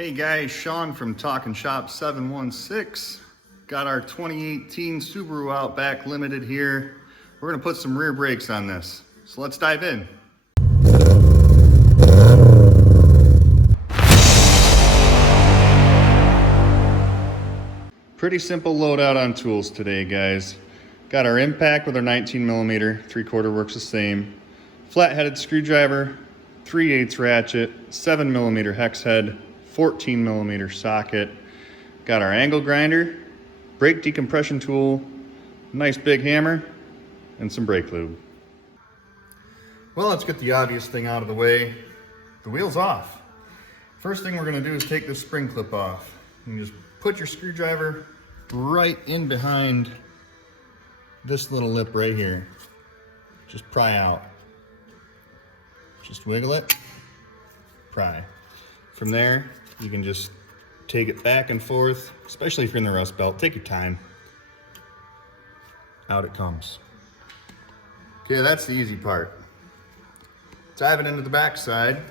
Hey guys, Sean from Talkin' Shop 716. Got our 2018 Subaru Outback Limited here. We're gonna put some rear brakes on this. So let's dive in. Pretty simple loadout on tools today, guys. Got our impact with our 19mm, 3/4 works the same. Flathead Screwdriver, 3/8 ratchet, 7mm hex head, 14mm socket. Got our angle grinder, brake decompression tool, nice big hammer, and some brake lube. Well, let's get the obvious thing out of the way. The wheel's off. First thing we're gonna do is take this spring clip off. And just put your screwdriver right in behind this little lip right here. Just pry out. Just wiggle it, pry. From there, you can just take it back and forth, especially if you're in the rust belt. Take your time. Out it comes. Okay, that's the easy part. Dive it into the back side.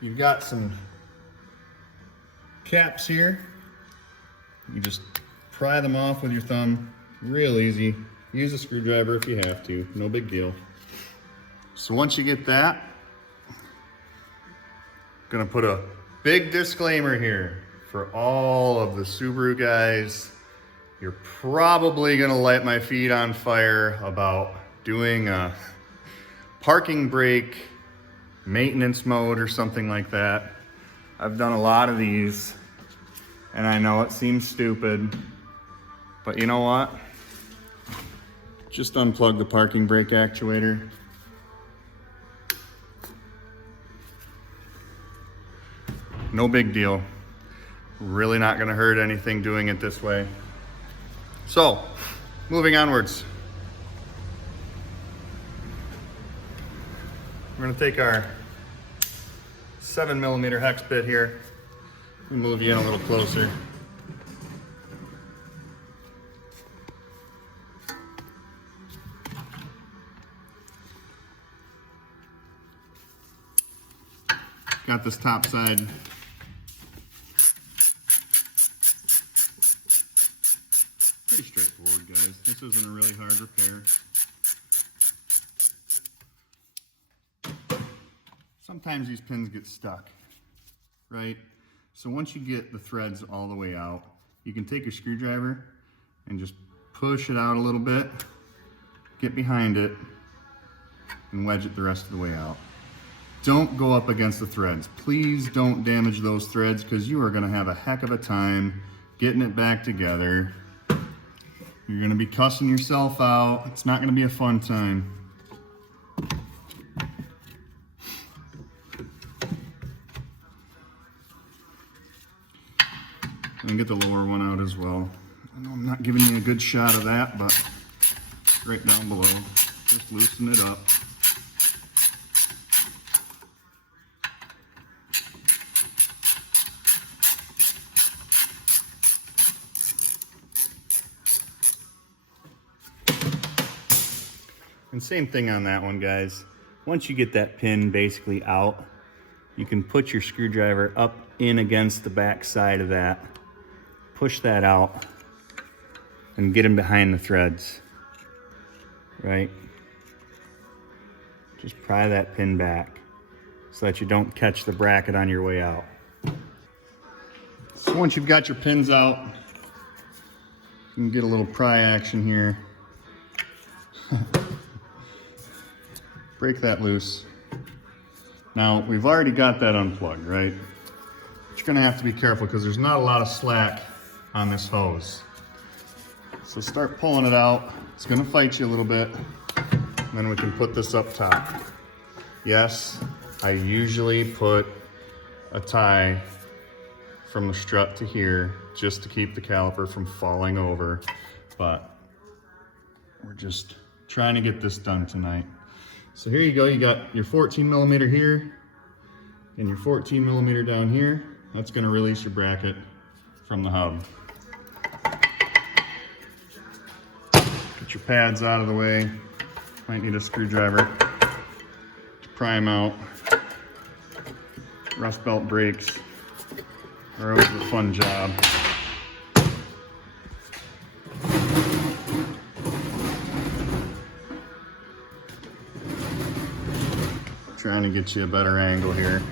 You've got some caps here. You just pry them off with your thumb. Real easy. Use a screwdriver if you have to. No big deal. So once you get that, gonna put a big disclaimer here for all of the Subaru guys. You're probably gonna light my feet on fire about doing a parking brake maintenance mode or something like that. I've done a lot of these and I know it seems stupid, but you know what? Just unplug the parking brake actuator. No big deal. Really not gonna hurt anything doing it this way. So, moving onwards. We're gonna take our 7mm hex bit here. We'll move you in a little closer. Got this top side pretty straightforward, guys. This isn't a really hard repair. Sometimes these pins get stuck, right? So once you get the threads all the way out, you can take your screwdriver and just push it out a little bit, get behind it, and wedge it the rest of the way out. Don't go up against the threads. Please don't damage those threads because you are gonna have a heck of a time getting it back together. You're gonna be cussing yourself out. It's not gonna be a fun time. And get the lower one out as well. I know I'm not giving you a good shot of that, but right down below. Just loosen it up. And same thing on that one, guys. Once you get that pin basically out, you can put your screwdriver up in against the back side of that, push that out, and get them behind the threads, right? Just pry that pin back so that you don't catch the bracket on your way out. So once you've got your pins out, you can get a little pry action here. Break that loose. Now, we've already got that unplugged, right? But you're gonna have to be careful because there's not a lot of slack on this hose. So start pulling it out. It's gonna fight you a little bit. And then we can put this up top. Yes, I usually put a tie from the strut to here just to keep the caliper from falling over, but we're just trying to get this done tonight. So here you go, you got your 14mm here and your 14mm down here. That's gonna release your bracket from the hub. Get your pads out of the way. Might need a screwdriver to pry them out. Rust belt brakes are always a fun job. Trying to get you a better angle here.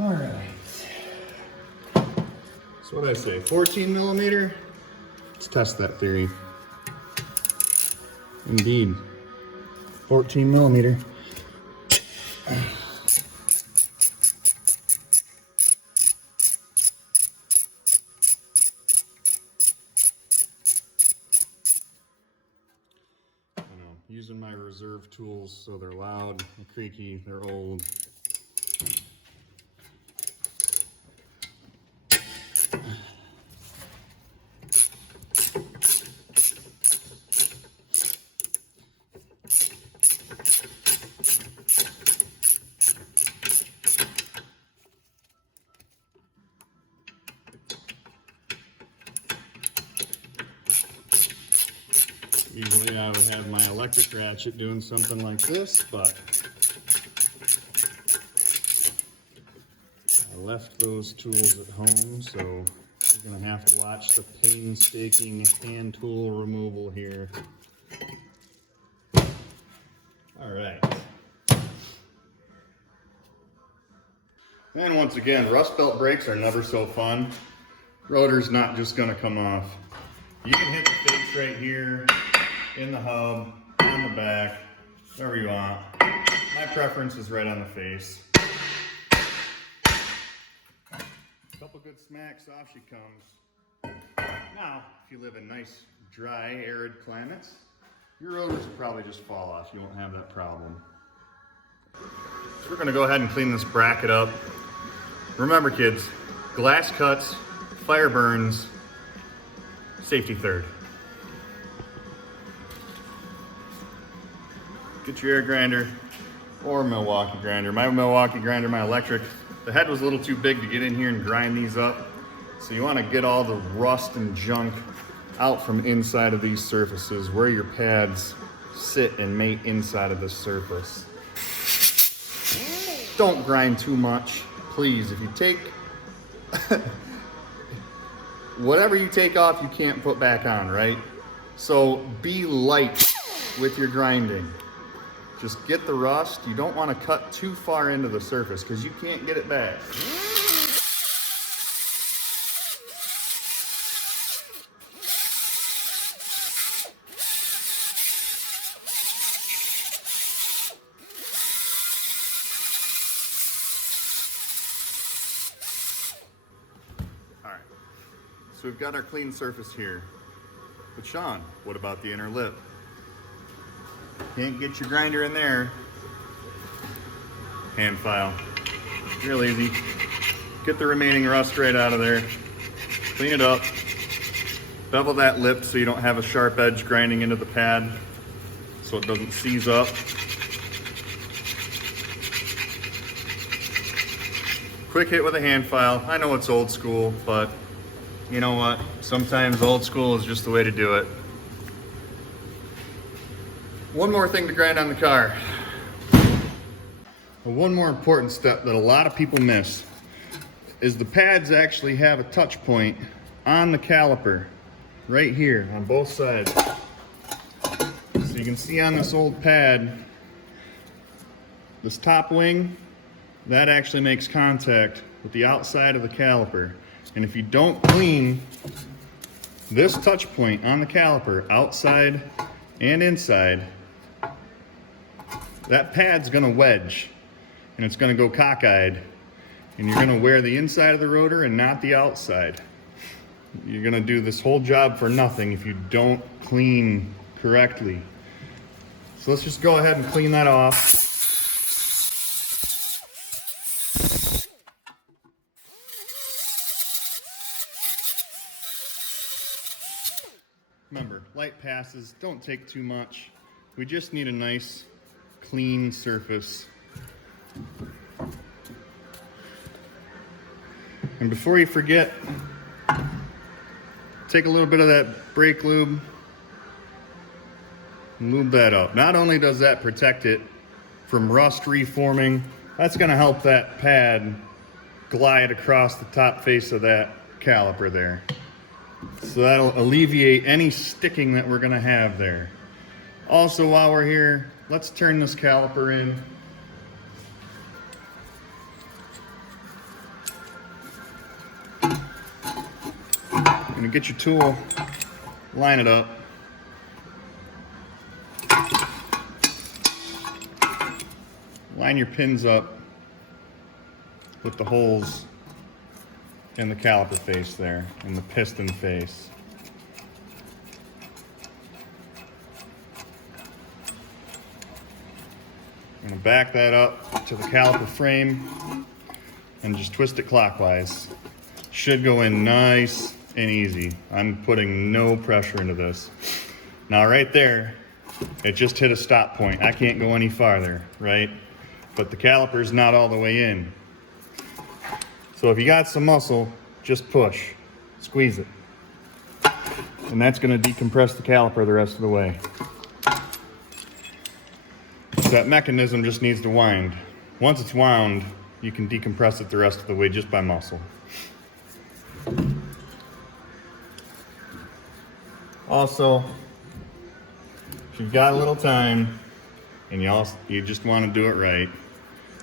All right. So what did I say? 14 millimeter? Let's test that theory. Indeed. 14 millimeter. Using my reserve tools, so they're loud, and creaky, they're old. Usually I would have my electric ratchet doing something like this, but I left those tools at home, so you're going to have to watch the painstaking hand tool removal here. All right. And once again, rust belt brakes are never so fun. Rotor's not just going to come off. You can hit the face right here, in the hub, on the back, wherever you want. My preference is right on the face. A couple good smacks, off she comes. Now, if you live in nice, dry, arid climates, your rotors will probably just fall off. You won't have that problem. So we're going to go ahead and clean this bracket up. Remember, kids, glass cuts, fire burns, safety third. Get your air grinder or Milwaukee grinder. My Milwaukee grinder, my electric, the head was a little too big to get in here and grind these up. So you want to get all the rust and junk out from inside of these surfaces where your pads sit and mate inside of this surface. Don't grind too much, please. If you take whatever you take off, you can't put back on, right? So be light with your grinding. Just get the rust. You don't want to cut too far into the surface because you can't get it back. All right, so we've got our clean surface here. But Sean, what about the inner lip? Can't get your grinder in there. Hand file. Real easy. Get the remaining rust right out of there. Clean it up. Bevel that lip so you don't have a sharp edge grinding into the pad so it doesn't seize up. Quick hit with a hand file. I know it's old school, but you know what? Sometimes old school is just the way to do it. One more thing to grind on the car. One more important step that a lot of people miss is the pads actually have a touch point on the caliper right here on both sides. So you can see on this old pad, this top wing, that actually makes contact with the outside of the caliper. And if you don't clean this touch point on the caliper, outside and inside, that pad's gonna wedge and it's gonna go cockeyed and you're gonna wear the inside of the rotor and not the outside. You're gonna do this whole job for nothing if you don't clean correctly. So let's just go ahead and clean that off. Remember, light passes, don't take too much. We just need a nice clean surface. And before you forget, take a little bit of that brake lube and lube that up. Not only does that protect it from rust reforming, that's gonna help that pad glide across the top face of that caliper there. So that'll alleviate any sticking that we're gonna have there. Also, while we're here, let's turn this caliper in. You're gonna get your tool, line it up. Line your pins up with the holes in the caliper face there, in the piston face. I'm gonna back that up to the caliper frame and just twist it clockwise. Should go in nice and easy. I'm putting no pressure into this. Now right there, it just hit a stop point. I can't go any farther, right? But the caliper's not all the way in. So if you got some muscle, just push, squeeze it. And that's gonna decompress the caliper the rest of the way. So that mechanism just needs to wind. Once it's wound, you can decompress it the rest of the way just by muscle. Also, if you've got a little time and you just want to do it right,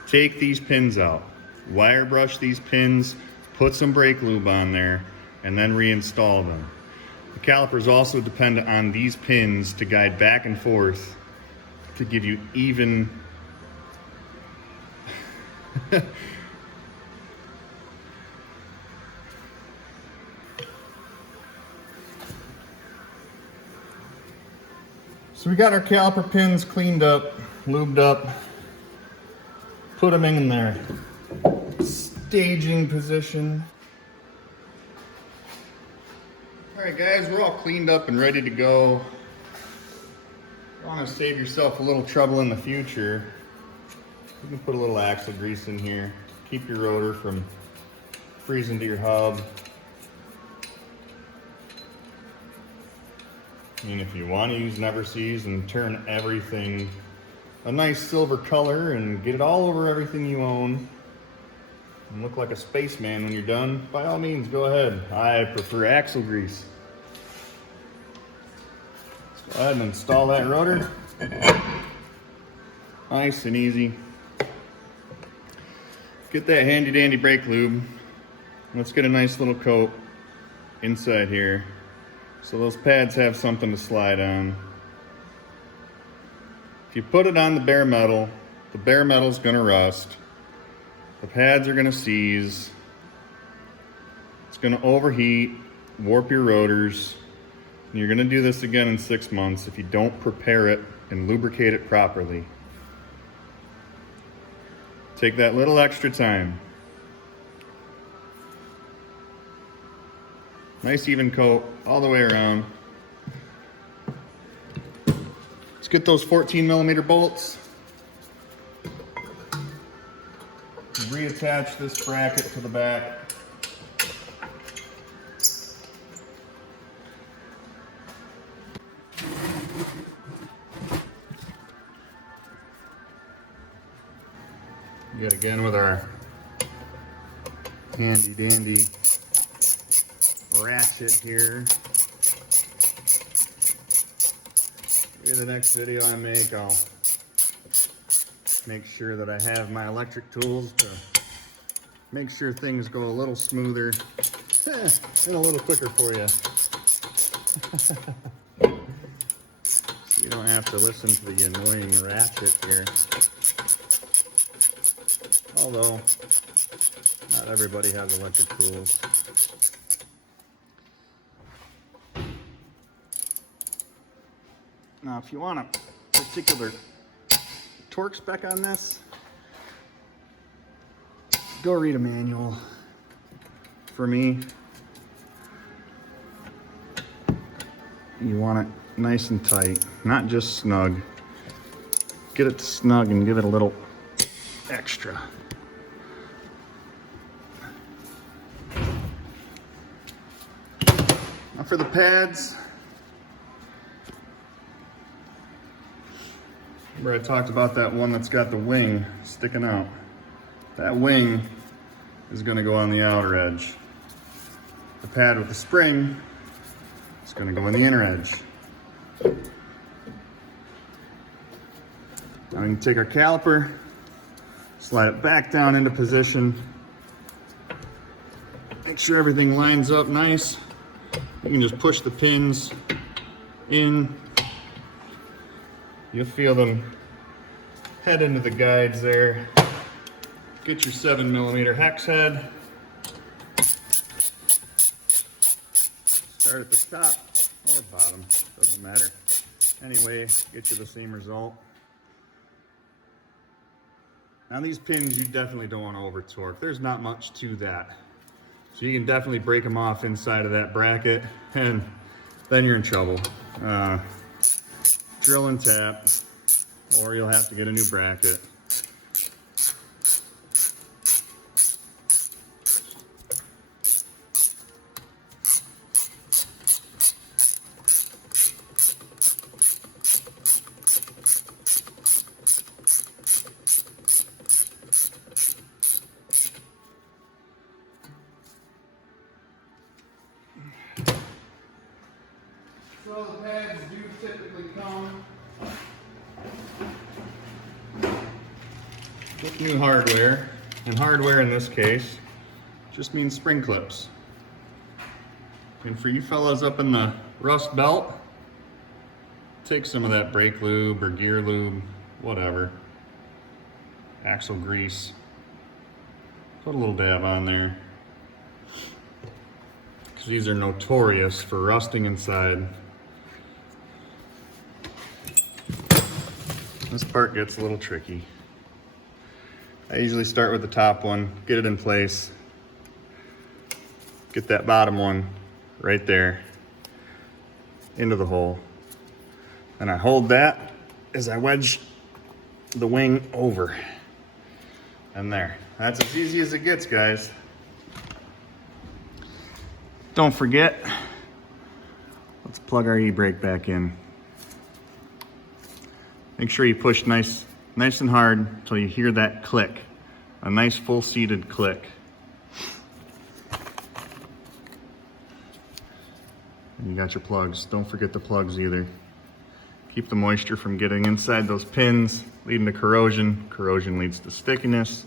take these pins out. Wire brush these pins, put some brake lube on there, and then reinstall them. The calipers also depend on these pins to guide back and forth to give you even So we got our caliper pins cleaned up, lubed up, put them in their staging position. All right guys, we're all cleaned up and ready to go. You want to save yourself a little trouble in the future, you can put a little axle grease in here. Keep your rotor from freezing to your hub. I mean, if you want to use Never Seas and turn everything a nice silver color and get it all over everything you own and look like a spaceman when you're done, by all means, go ahead. I prefer axle grease. Let's go ahead and install that rotor. Nice and easy. Get that handy dandy brake lube. Let's get a nice little coat inside here so those pads have something to slide on. If you put it on the bare metal's gonna rust. The pads are gonna seize. It's gonna overheat, warp your rotors. And you're gonna do this again in 6 months if you don't prepare it and lubricate it properly. Take that little extra time. Nice even coat all the way around. Let's get those 14mm bolts. Reattach this bracket to the back. Yet again with our handy dandy ratchet here. In the next video I make, I'll make sure that I have my electric tools to make sure things go a little smoother and a little quicker for you. So you don't have to listen to the annoying ratchet here. Although, not everybody has electric tools. Now, if you want a particular torque spec on this, go read a manual. For me, you want it nice and tight, not just snug. Get it snug and give it a little extra. for the pads, remember I talked about that one that's got the wing sticking out. That wing is going to go on the outer edge. The pad with the spring is going to go on the inner edge. Now we can take our caliper, slide it back down into position. Make sure everything lines up nice. You can just push the pins in. You'll feel them head into the guides there. Get your 7mm hex head. Start at the top or bottom, doesn't matter. Anyway, get you the same result. Now these pins you definitely don't want to over torque. There's not much to that. So you can definitely break them off inside of that bracket and then you're in trouble. Drill and tap, or you'll have to get a new bracket. So the pads do typically come with new hardware, and hardware in this case just means spring clips. And for you fellas up in the rust belt, take some of that brake lube or gear lube, whatever, axle grease, put a little dab on there, because these are notorious for rusting inside. This part gets a little tricky. I usually start with the top one, get it in place, get that bottom one right there into the hole. And I hold that as I wedge the wing over. And there. That's as easy as it gets, guys. Don't forget, let's plug our e-brake back in. Make sure you push nice and hard until you hear that click. A nice full-seated click. And you got your plugs. Don't forget the plugs either. Keep the moisture from getting inside those pins, leading to corrosion. Corrosion leads to stickiness.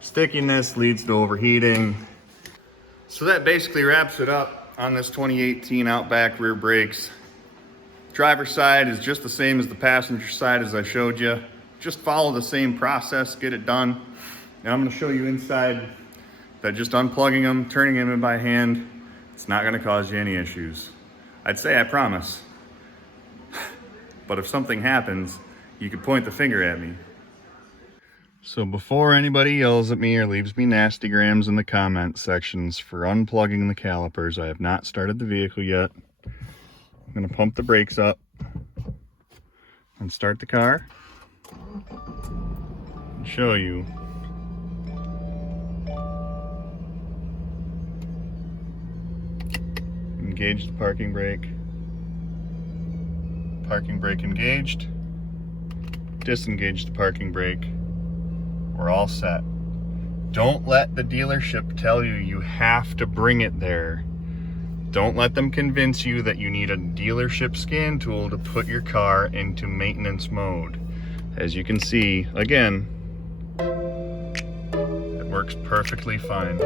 Stickiness leads to overheating. So that basically wraps it up on this 2018 Outback rear brakes. Driver side is just the same as the passenger side as I showed you. Just follow the same process, get it done. Now I'm going to show you inside that just unplugging them, turning them in by hand, it's not going to cause you any issues. I'd say I promise. But if something happens, you could point the finger at me. So before anybody yells at me or leaves me nasty grams in the comment sections for unplugging the calipers, I have not started the vehicle yet. I'm going to pump the brakes up and start the car and show you. Engage the parking brake. Parking brake engaged. Disengage the parking brake. We're all set. Don't let the dealership tell you you have to bring it there. Don't let them convince you that you need a dealership scan tool to put your car into maintenance mode. As you can see, again, it works perfectly fine.